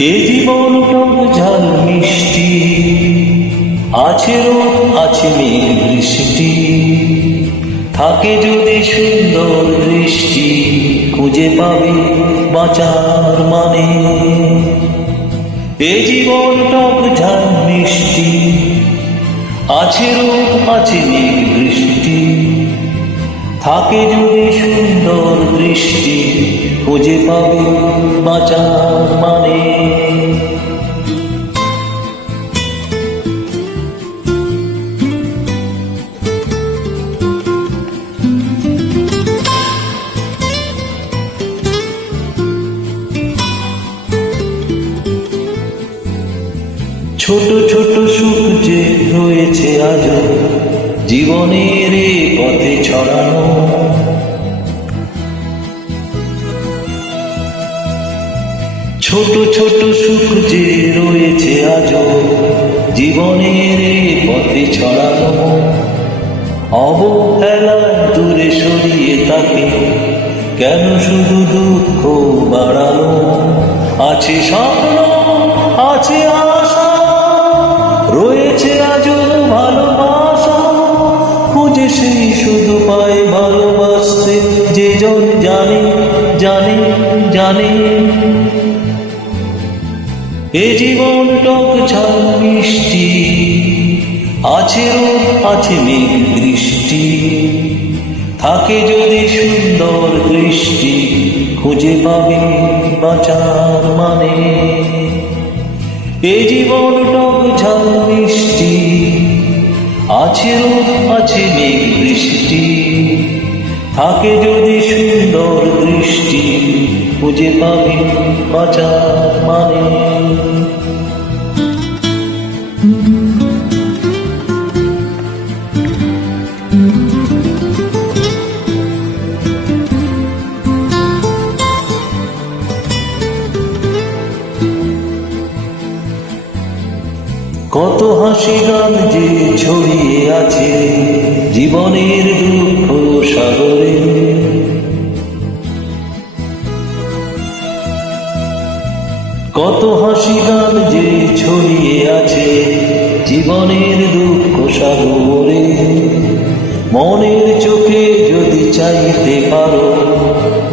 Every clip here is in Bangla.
এ জীবন টক ঝাল মিষ্টি, আছে রোদ আছে মেঘ বৃষ্টি, থাকে যদি সুন্দর দৃষ্টি, খুঁজে পাবে বাঁচার মানে। এ জীবন টক ঝাল মিষ্টি, আছে রোদ আছে মেঘ বৃষ্টি, থাকে যদি সুন্দর দৃষ্টি, খুঁজে পাবে বাঁচার মানে। ছোট ছোট সুখ যে রয়েছে আজ জীবনের পথে ছড়ানো, ছোট ছোট সুখ যে রয়েছে আজ জীবনের পথে ছড়ানো, অবহেলা দূরে সরিয়ে তাকে কেন শুধু দুঃখ বাড়ানো। আছে স্বপ্ন আছে আশা, রয়েছে আজ ভালোবাসা, খুঁজে সেই শুধু পায় ভালোবাসতে যে জন জানে জানে জানে। এ জীবন টক ঝাল মিষ্টি, আছে রোদ আছে মেঘ বৃষ্টি, থাকে যদি সুন্দর দৃষ্টি, খুঁজে পাবে বাঁচার মানে। এ জীবন টক ঝাল মিষ্টি, আছে রোদ আছে মেঘ বৃষ্টি, থাকে যদি সুন্দর দৃষ্টি, খুঁজে পাবে বাঁচার মানে। কত হাসি গান যে ছড়িয়ে আছে জীবনের দুঃখ সাগরে, কত হাসি গান যে ছড়িয়ে আছে জীবনের দুঃখ সাগরে। মনের চোখে যদি চাইতে পারো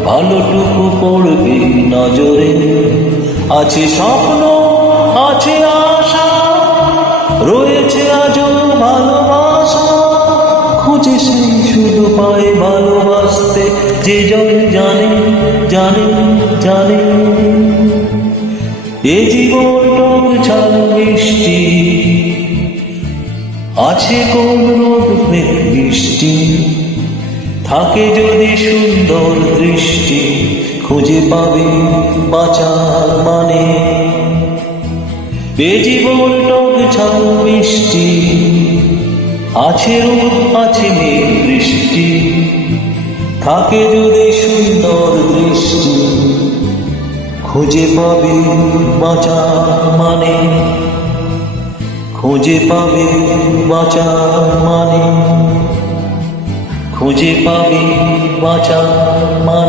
ভালোটুকু পড়বে নজরে। আছে স্বপ্ন আছে আশা, রয়েছে আজও ভালোবাসা, খুঁজে সেই শুধু পায় ভালোবাসতে যে জন জানে জানে জানে। এ জীবন টক ঝাল মিষ্টি, আছে কোন রোদ মেঘ বৃষ্টি, থাকে যদি সুন্দর দৃষ্টি, খুঁজে পাবে বাঁচার মানে। এ জীবন টক ঝাল মিষ্টি, আছে রোদ আছে মেঘ বৃষ্টি, থাকে যদি সুন্দর দৃষ্টি, খুঁজে পাবে বাঁচার মানে। খুঁজে পাবে বাঁচার মানে, খুঁজে পাবে বাঁচার মানে।